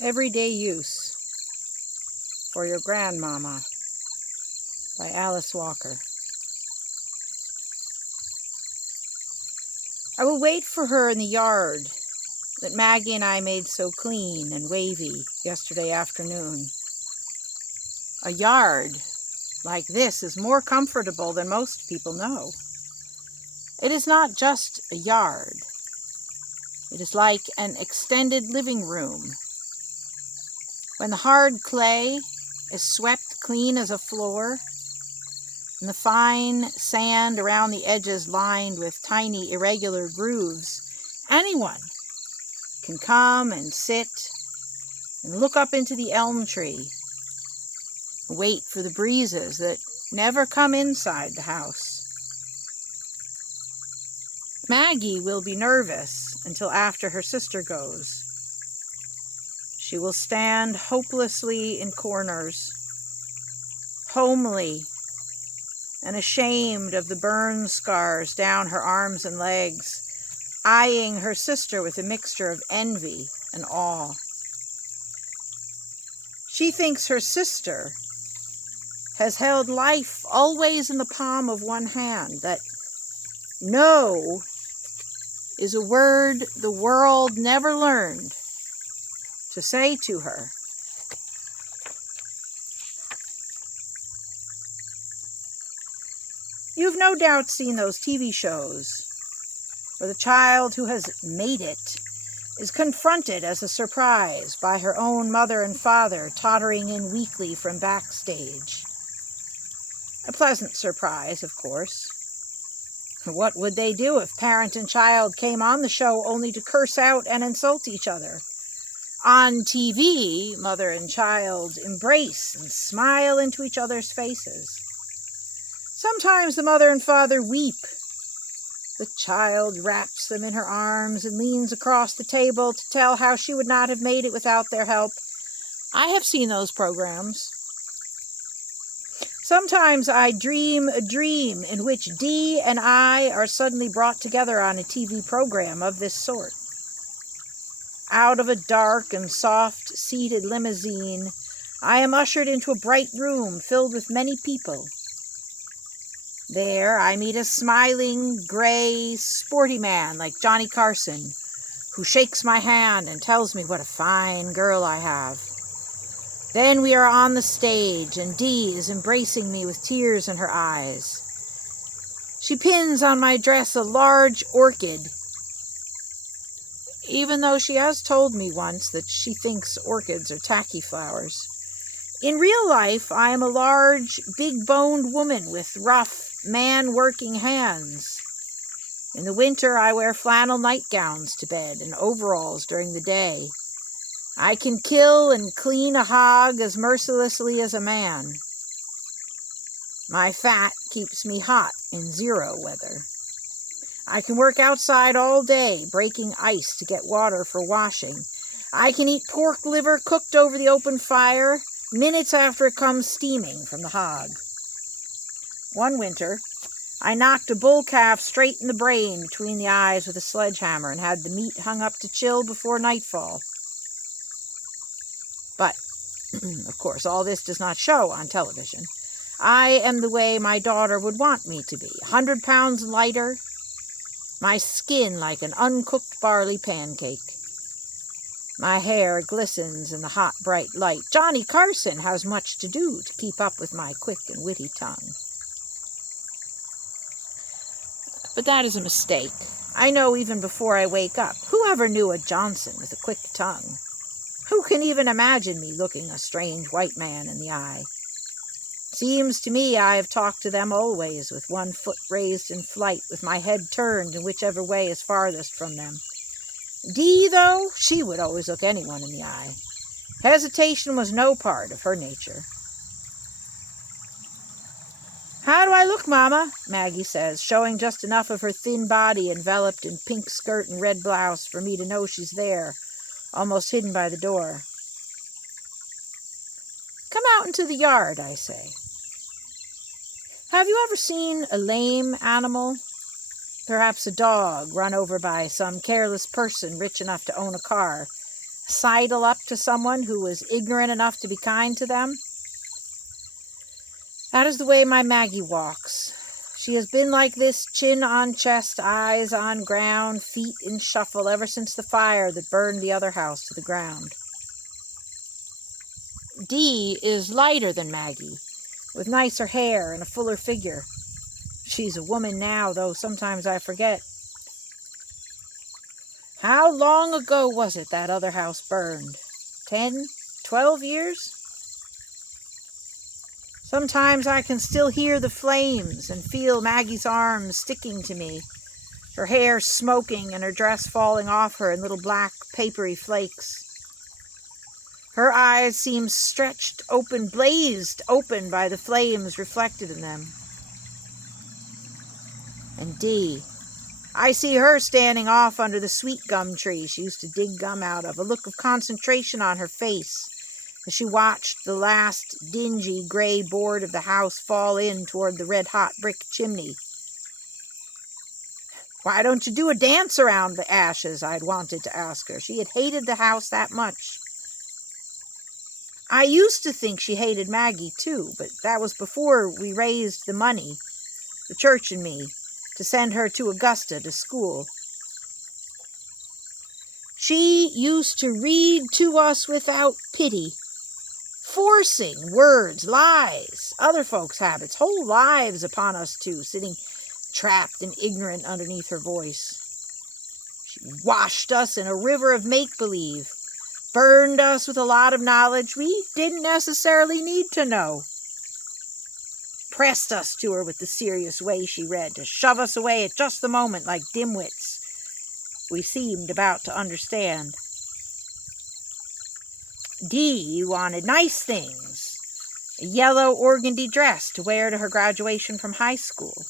Everyday Use for Your Grandmama by Alice Walker. I will wait for her in the yard that Maggie and I made so clean and wavy yesterday afternoon. A yard like this is more comfortable than most people know. It is not just a yard. It is like an extended living room. When the hard clay is swept clean as a floor, and the fine sand around the edges lined with tiny irregular grooves, anyone can come and sit and look up into the elm tree, wait for the breezes that never come inside the house. Maggie will be nervous until after her sister goes. She will stand hopelessly in corners, homely and ashamed of the burn scars down her arms and legs, eyeing her sister with a mixture of envy and awe. She thinks her sister has held life always in the palm of one hand, that no is a word the world never learned to say to her. You've no doubt seen those TV shows where the child who has made it is confronted as a surprise by her own mother and father tottering in weakly from backstage. A pleasant surprise, of course. What would they do if parent and child came on the show only to curse out and insult each other? On TV, mother and child embrace and smile into each other's faces. Sometimes the mother and father weep. The child wraps them in her arms and leans across the table to tell how she would not have made it without their help. I have seen those programs. Sometimes I dream a dream in which Dee and I are suddenly brought together on a TV program of this sort. Out of a dark and soft-seated limousine, I am ushered into a bright room filled with many people. There I meet a smiling, gray, sporty man like Johnny Carson, who shakes my hand and tells me what a fine girl I have. Then we are on the stage, and Dee is embracing me with tears in her eyes. She pins on my dress a large orchid, even though she has told me once that she thinks orchids are tacky flowers. In real life, I am a large, big-boned woman with rough, man-working hands. In the winter, I wear flannel nightgowns to bed and overalls during the day. I can kill and clean a hog as mercilessly as a man. My fat keeps me hot in zero weather. I can work outside all day, breaking ice to get water for washing. I can eat pork liver cooked over the open fire minutes after it comes steaming from the hog. One winter, I knocked a bull calf straight in the brain between the eyes with a sledgehammer and had the meat hung up to chill before nightfall. But, of course, all this does not show on television. I am the way my daughter would want me to be, 100 pounds lighter, my skin like an uncooked barley pancake. My hair glistens in the hot, bright light. Johnny Carson has much to do to keep up with my quick and witty tongue. But that is a mistake. I know even before I wake up. Who ever knew a Johnson with a quick tongue? Who can even imagine me looking a strange white man in the eye? Seems to me I have talked to them always, with one foot raised in flight, with my head turned in whichever way is farthest from them. Dee, though, she would always look anyone in the eye. Hesitation was no part of her nature. How do I look, Mama? Maggie says, showing just enough of her thin body enveloped in pink skirt and red blouse for me to know she's there, almost hidden by the door. Come out into the yard, I say. Have you ever seen a lame animal? Perhaps a dog run over by some careless person rich enough to own a car, sidle up to someone who was ignorant enough to be kind to them. That is the way my Maggie walks. She has been like this, chin on chest, eyes on ground, feet in shuffle, ever since the fire that burned the other house to the ground. Dee is lighter than Maggie, with nicer hair and a fuller figure. She's a woman now, though sometimes I forget. How long ago was it that other house burned? 10, 12 years? Sometimes I can still hear the flames and feel Maggie's arms sticking to me, her hair smoking and her dress falling off her in little black, papery flakes. Her eyes seem stretched open, blazed open by the flames reflected in them. And Dee, I see her standing off under the sweet gum tree she used to dig gum out of, a look of concentration on her face, as she watched the last dingy gray board of the house fall in toward the red-hot brick chimney. Why don't you do a dance around the ashes? I'd wanted to ask her. She had hated the house that much. I used to think she hated Maggie, too, but that was before we raised the money, the church and me, to send her to Augusta to school. She used to read to us without pity, forcing words, lies, other folks' habits, whole lives upon us too, sitting trapped and ignorant underneath her voice. She washed us in a river of make-believe, burned us with a lot of knowledge we didn't necessarily need to know, pressed us to her with the serious way she read, to shove us away at just the moment like dimwits we seemed about to understand. Dee wanted nice things, a yellow organdy dress to wear to her graduation from high school,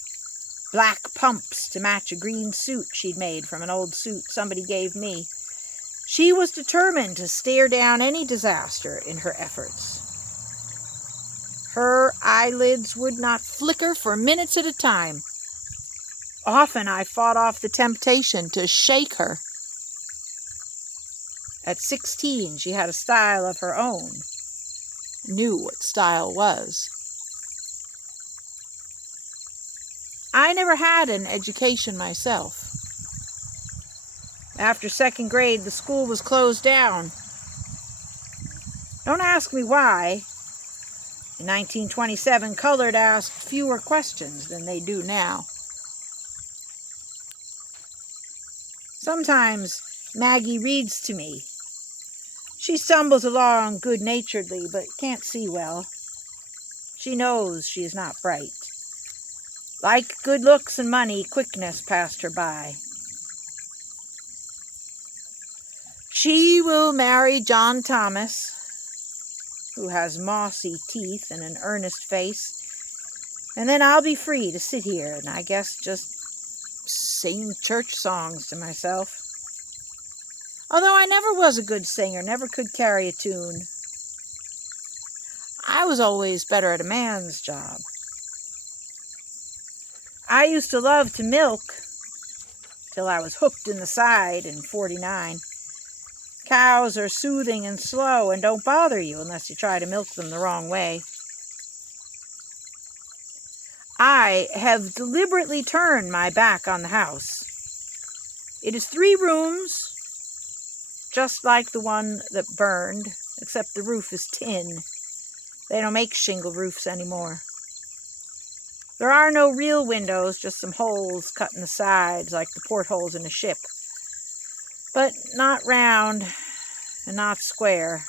black pumps to match a green suit she'd made from an old suit somebody gave me. She was determined to stare down any disaster in her efforts. Her eyelids would not flicker for minutes at a time. Often I fought off the temptation to shake her. At 16, she had a style of her own, knew what style was. I never had an education myself. After second grade, the school was closed down. Don't ask me why. In 1927, colored asked fewer questions than they do now. Sometimes Maggie reads to me. She stumbles along good-naturedly, but can't see well. She knows she is not bright. Like good looks and money, quickness passed her by. She will marry John Thomas, who has mossy teeth and an earnest face, and then I'll be free to sit here and I guess just sing church songs to myself. Although I never was a good singer, never could carry a tune. I was always better at a man's job. I used to love to milk, till I was hooked in the side in 49. Cows are soothing and slow and don't bother you unless you try to milk them the wrong way. I have deliberately turned my back on the house. It is 3 rooms, just like the one that burned, except the roof is tin. They don't make shingle roofs anymore. There are no real windows, just some holes cut in the sides like the portholes in a ship. But not round and not square,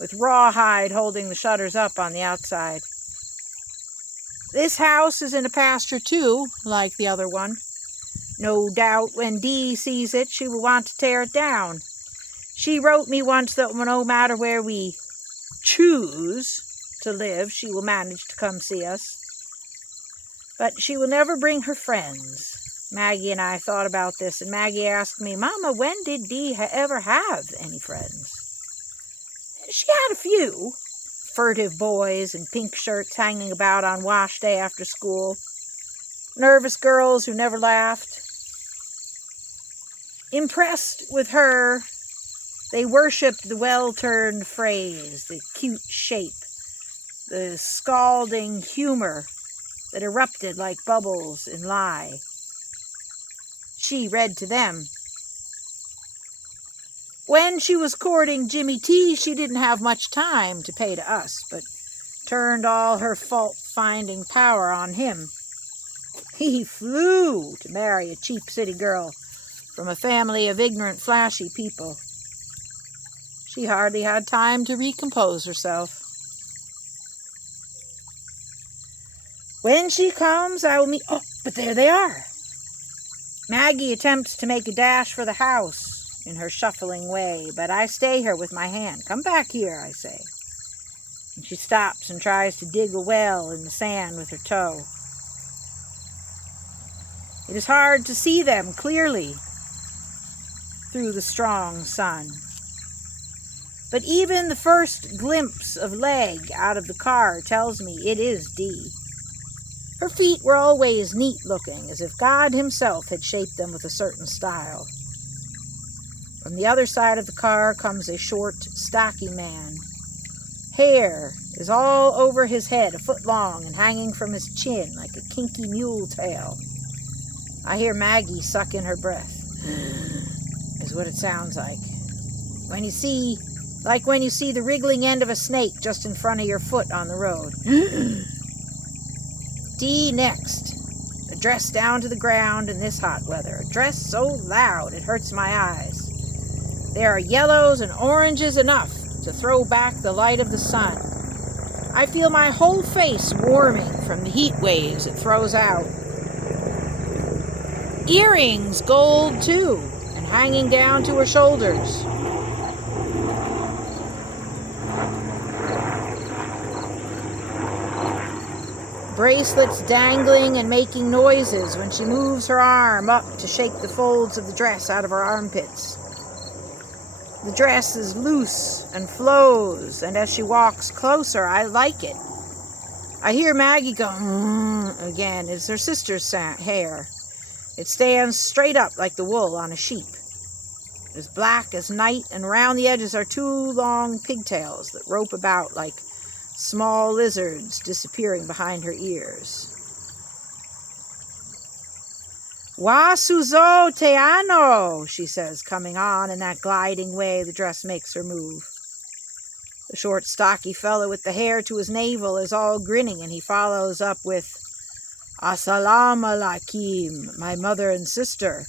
with rawhide holding the shutters up on the outside. This house is in a pasture too, like the other one. No doubt when Dee sees it, she will want to tear it down. She wrote me once that no matter where we choose to live, she will manage to come see us. But she will never bring her friends. Maggie and I thought about this, and Maggie asked me, Mama, when did Dee ever have any friends? She had a few. Furtive boys in pink shirts hanging about on wash day after school. Nervous girls who never laughed. Impressed with her, They worshipped the well-turned phrase, the cute shape, the scalding humor that erupted like bubbles in lie. She read to them. When she was courting Jimmy T, she didn't have much time to pay to us, but turned all her fault-finding power on him. He flew to marry a cheap city girl from a family of ignorant, flashy people. She hardly had time to recompose herself. When she comes, I will meet... Oh, but there they are. Maggie attempts to make a dash for the house in her shuffling way, but I stay her with my hand. Come back here, I say. And she stops and tries to dig a well in the sand with her toe. It is hard to see them clearly through the strong sun. But even the first glimpse of leg out of the car tells me it is Dee. Her feet were always neat-looking, as if God himself had shaped them with a certain style. From the other side of the car comes a short, stocky man. Hair is all over his head, a foot long, and hanging from his chin like a kinky mule tail. I hear Maggie suck in her breath, is what it sounds like. When you see the wriggling end of a snake just in front of your foot on the road. Dee next. A dress down to the ground in this hot weather. A dress so loud it hurts my eyes. There are yellows and oranges enough to throw back the light of the sun. I feel my whole face warming from the heat waves it throws out. Earrings gold too, and hanging down to her shoulders. Bracelets dangling and making noises when she moves her arm up to shake the folds of the dress out of her armpits. The dress is loose and flows, and as she walks closer, I like it. I hear Maggie go, again. It's her sister's hair. It stands straight up like the wool on a sheep. As black as night, and round the edges are two long pigtails that rope about like small lizards disappearing behind her ears. Wa Suzo te ano, she says, coming on in that gliding way the dress makes her move. The short, stocky fellow with the hair to his navel is all grinning, and he follows up with, Assalamu alaikum, my mother and sister.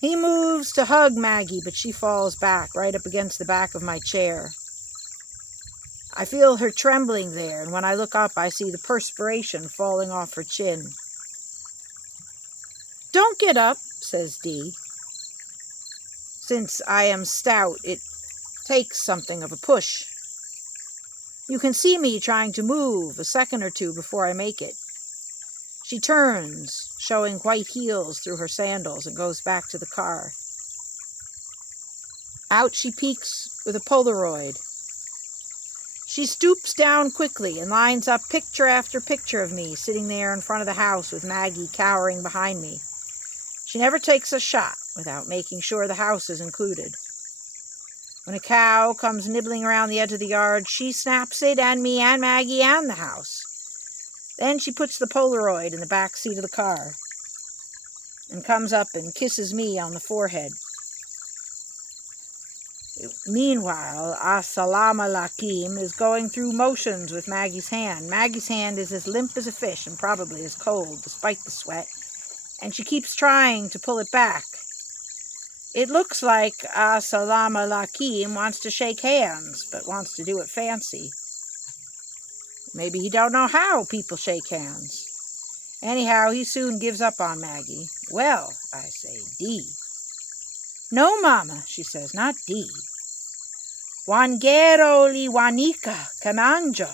He moves to hug Maggie, but she falls back, right up against the back of my chair. I feel her trembling there, and when I look up, I see the perspiration falling off her chin. Don't get up, says Dee. Since I am stout, it takes something of a push. You can see me trying to move a second or two before I make it. She turns, showing white heels through her sandals, and goes back to the car. Out she peeks with a Polaroid. She stoops down quickly and lines up picture after picture of me sitting there in front of the house with Maggie cowering behind me. She never takes a shot without making sure the house is included. When a cow comes nibbling around the edge of the yard, she snaps it, and me and Maggie and the house. Then she puts the Polaroid in the back seat of the car and comes up and kisses me on the forehead. Meanwhile, Assalamu alaikum is going through motions with Maggie's hand. Maggie's hand is as limp as a fish and probably as cold, despite the sweat, and she keeps trying to pull it back. It looks like Assalamu alaikum wants to shake hands, but wants to do it fancy. Maybe he don't know how people shake hands. Anyhow, he soon gives up on Maggie. Well, I say, Dee. No, Mama, she says, not Dee. Wangero liwanika kamanjo.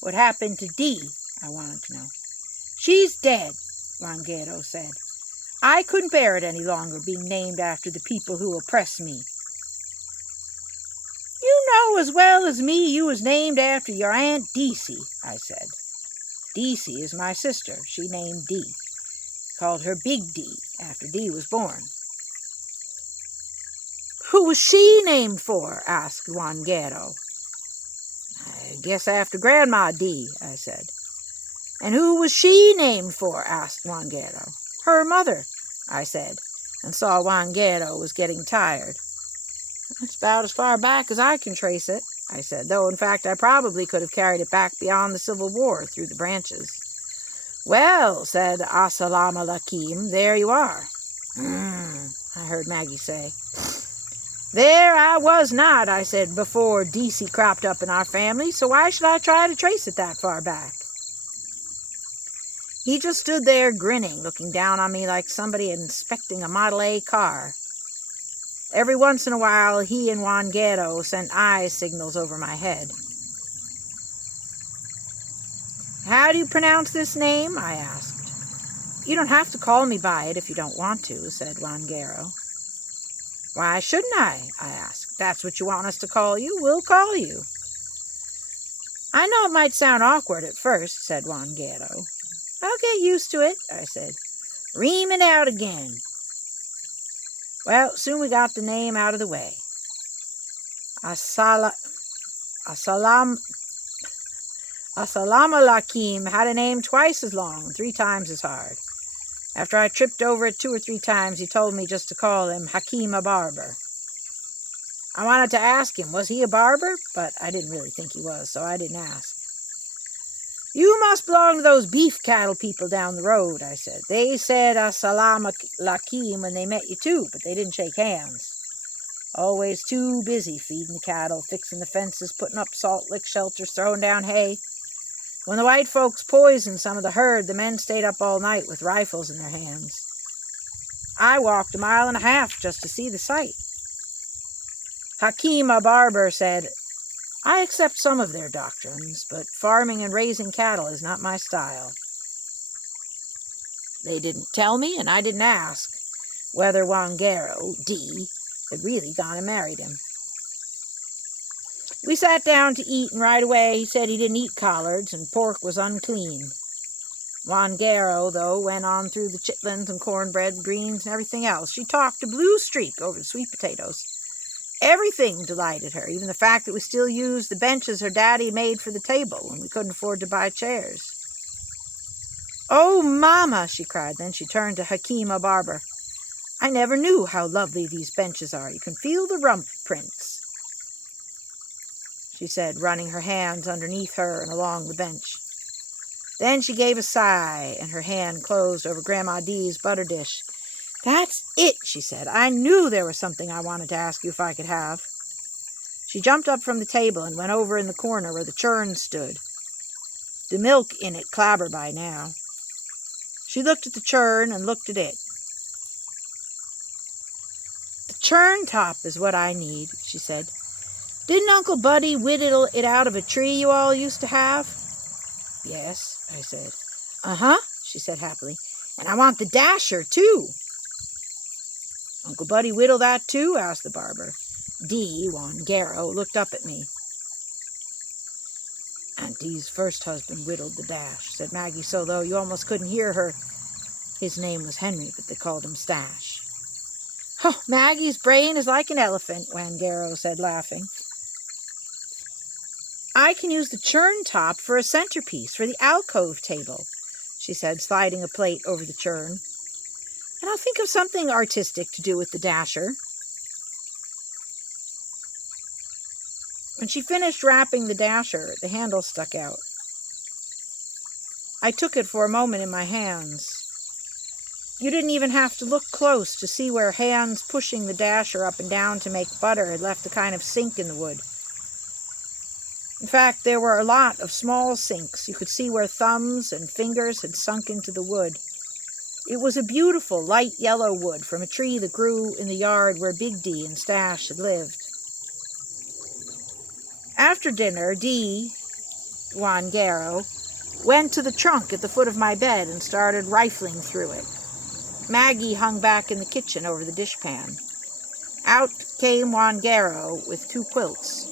What happened to Dee? I wanted to know. She's dead, Wangero said. I couldn't bear it any longer being named after the people who oppress me. You know as well as me you was named after your Aunt Deesy, I said. Deesy is my sister. She named Dee. called her Big D after D was born. Who was she named for? Asked Juanguero. I guess after Grandma D, I said. And who was she named for? Asked Juanguero. Her mother, I said, and saw Juanguero was getting tired. That's about as far back as I can trace it, I said, though in fact I probably could have carried it back beyond the Civil War through the branches. Well, said Assalamu alaikum, there you are. I heard Maggie say. There I was not, I said, before DC cropped up in our family, so why should I try to trace it that far back? He just stood there grinning, looking down on me like somebody inspecting a Model A car. Every once in a while, he and Juanguero sent eye signals over my head. How do you pronounce this name? I asked. You don't have to call me by it if you don't want to, said Juanguero. Why shouldn't I asked. That's what you want us to call you, we'll call you. I know it might sound awkward at first, said Juanguero. I'll get used to it, I said. Ream it out again. Well, soon we got the name out of the way. Assalamu alaikum had a name twice as long and 3 times as hard. After I tripped over it 2 or 3 times, he told me just to call him Hakim a barber. I wanted to ask him, was he a barber? But I didn't really think he was, so I didn't ask. You must belong to those beef cattle people down the road, I said. They said Assalamu alaikum when they met you too, but they didn't shake hands. Always too busy feeding the cattle, fixing the fences, putting up salt lick shelters, throwing down hay. When the white folks poisoned some of the herd, the men stayed up all night with rifles in their hands. I walked 1.5 miles just to see the sight. Hakim a barber said, I accept some of their doctrines, but farming and raising cattle is not my style. They didn't tell me, and I didn't ask, whether Juanguero, D, had really gone and married him. We sat down to eat, and right away he said he didn't eat collards, and pork was unclean. Juanguero, though, went on through the chitlins and cornbread, greens, and everything else. She talked a blue streak over the sweet potatoes. Everything delighted her, even the fact that we still used the benches her daddy made for the table when we couldn't afford to buy chairs. Oh, Mama, she cried. Then she turned to Hakim a barber. I never knew how lovely these benches are. You can feel the rump prints, she said, running her hands underneath her and along the bench. Then she gave a sigh, and her hand closed over Grandma D's butter dish. That's it, she said. I knew there was something I wanted to ask you if I could have. She jumped up from the table and went over in the corner where the churn stood. The milk in it clabbered by now. She looked at the churn and looked at it. The churn top is what I need, she said. Didn't Uncle Buddy whittle it out of a tree you all used to have? Yes, I said. Uh-huh, she said happily. And I want the dasher, too. Uncle Buddy whittle that, too? Asked the barber. D, Juanguero, looked up at me. Aunt D's first husband whittled the dash, said Maggie, so though you almost couldn't hear her. His name was Henry, but they called him Stash. Oh, Maggie's brain is like an elephant, Juanguero said, laughing. I can use the churn top for a centerpiece for the alcove table, she said, sliding a plate over the churn. And I'll think of something artistic to do with the dasher. When she finished wrapping the dasher, the handle stuck out. I took it for a moment in my hands. You didn't even have to look close to see where hands pushing the dasher up and down to make butter had left a kind of sink in the wood. In fact, there were a lot of small sinks. You could see where thumbs and fingers had sunk into the wood. It was a beautiful light yellow wood from a tree that grew in the yard where Big D and Stash had lived. After dinner, D, Juanguero, went to the trunk at the foot of my bed and started rifling through it. Maggie hung back in the kitchen over the dishpan. Out came Juanguero with 2 quilts.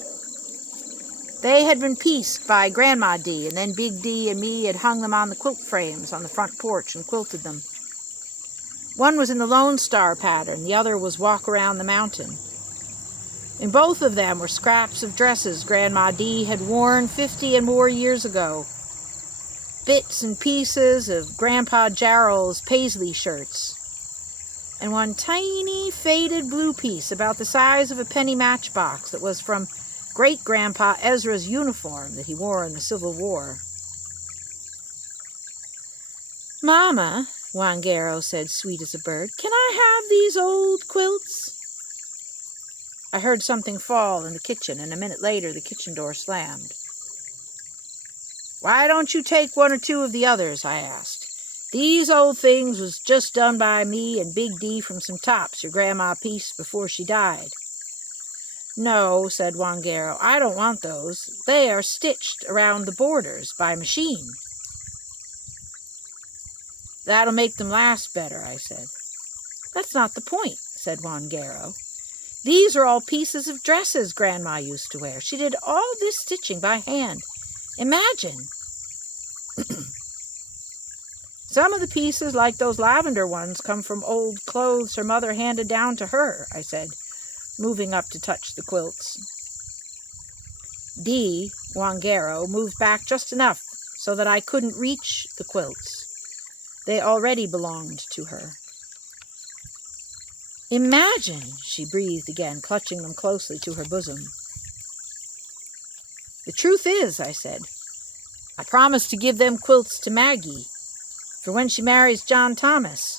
They had been pieced by Grandma D, and then Big D and me had hung them on the quilt frames on the front porch and quilted them. One was in the Lone Star pattern, the other was Walk Around the Mountain. In both of them were scraps of dresses Grandma Dee had worn 50 and more years ago. Bits and pieces of Grandpa Jarrell's paisley shirts. And one tiny faded blue piece about the size of a penny matchbox that was from Great-Grandpa Ezra's uniform that he wore in the Civil War. "Mama," Wangaro said, sweet as a bird, "can I have these old quilts?" I heard something fall in the kitchen, and a minute later the kitchen door slammed. "Why don't you take one or two of the others?" I asked. "These old things was just done by me and Big D from some tops your grandma pieced before she died." "No," said Wangaro, "I don't want those. They are stitched around the borders by machine." "That'll make them last better," I said. "That's not the point," said Wangaro. "These are all pieces of dresses Grandma used to wear. She did all this stitching by hand. Imagine." "Some of the pieces, like those lavender ones, come from old clothes her mother handed down to her," I said, moving up to touch the quilts. Dee, Wangaro, moved back just enough so that I couldn't reach the quilts. They already belonged to her. "Imagine," she breathed again, clutching them closely to her bosom. "The truth is," I said, "I promised to give them quilts to Maggie for when she marries John Thomas."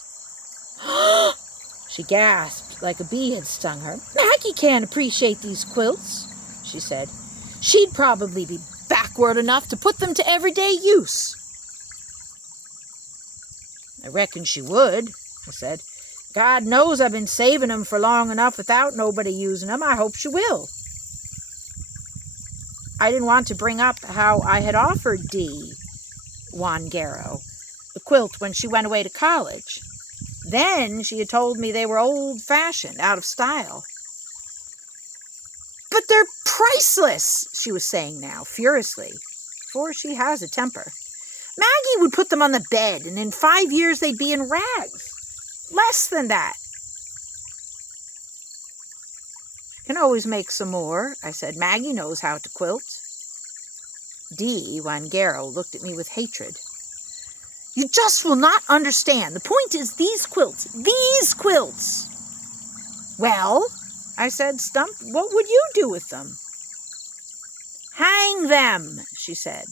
She gasped like a bee had stung her. "Maggie can't appreciate these quilts," she said. "She'd probably be backward enough to put them to everyday use." "I reckon she would," I said. "God knows I've been saving 'em for long enough without nobody using 'em. I hope she will." I didn't want to bring up how I had offered Dee, Wangaro, the quilt when she went away to college. Then she had told me they were old-fashioned, out of style. "But they're priceless," she was saying now, furiously, for she has a temper. "Maggie would put them on the bed, and in 5 years they'd be in rags. Less than that." "Can always make some more," I said. "Maggie knows how to quilt." Dee, Wangaro, looked at me with hatred. "You just will not understand. The point is these quilts. These quilts!" "Well," I said, stumped, "what would you do with them?" "Hang them," she said.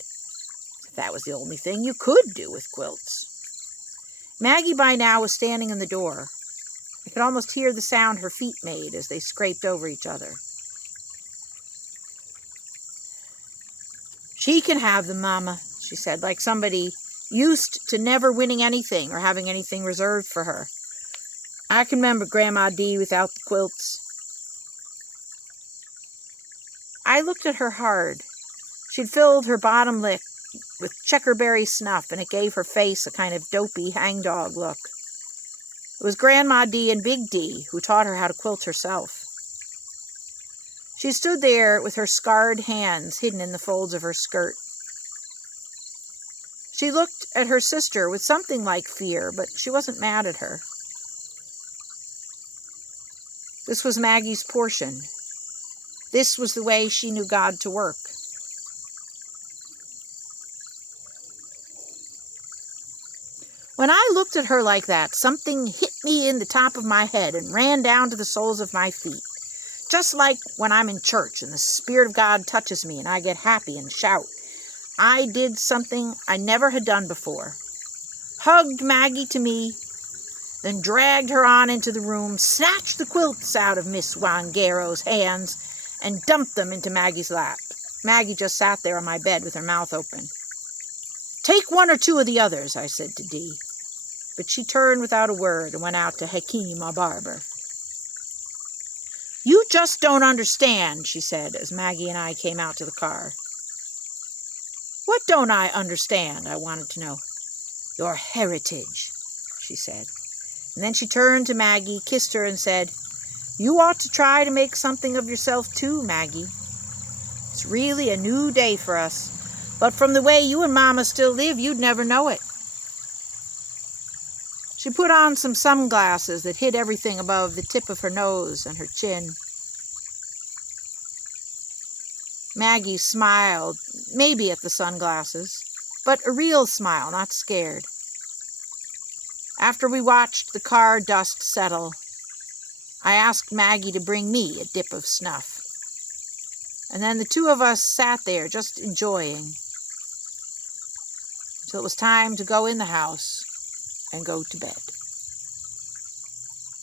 That was the only thing you could do with quilts. Maggie by now was standing in the door. I could almost hear the sound her feet made as they scraped over each other. "She can have them, Mama," she said, like somebody used to never winning anything or having anything reserved for her. "I can remember Grandma Dee without the quilts." I looked at her hard. She'd filled her bottom lip with checkerberry snuff, and it gave her face a kind of dopey hangdog look. It was Grandma Dee and Big D who taught her how to quilt herself. She stood there with her scarred hands hidden in the folds of her skirt. She looked at her sister with something like fear, but she wasn't mad at her. This was Maggie's portion. This was the way she knew God to work. When I looked at her like that, something hit me in the top of my head and ran down to the soles of my feet. Just like when I'm in church and the Spirit of God touches me and I get happy and shout. I did something I never had done before. Hugged Maggie to me, then dragged her on into the room, snatched the quilts out of Miss Wangaro's hands, and dumped them into Maggie's lap. Maggie just sat there on my bed with her mouth open. "Take one or two of the others," I said to Dee. But she turned without a word and went out to Hakeem, our barber. "You just don't understand," she said as Maggie and I came out to the car. "What don't I understand?" I wanted to know. "Your heritage," she said. And then she turned to Maggie, kissed her, and said, "You ought to try to make something of yourself too, Maggie. It's really a new day for us. But from the way you and Mama still live, you'd never know it." She put on some sunglasses that hid everything above the tip of her nose and her chin. Maggie smiled, maybe at the sunglasses, but a real smile, not scared. After we watched the car dust settle, I asked Maggie to bring me a dip of snuff. And then the two of us sat there just enjoying until it was time to go in the house and go to bed.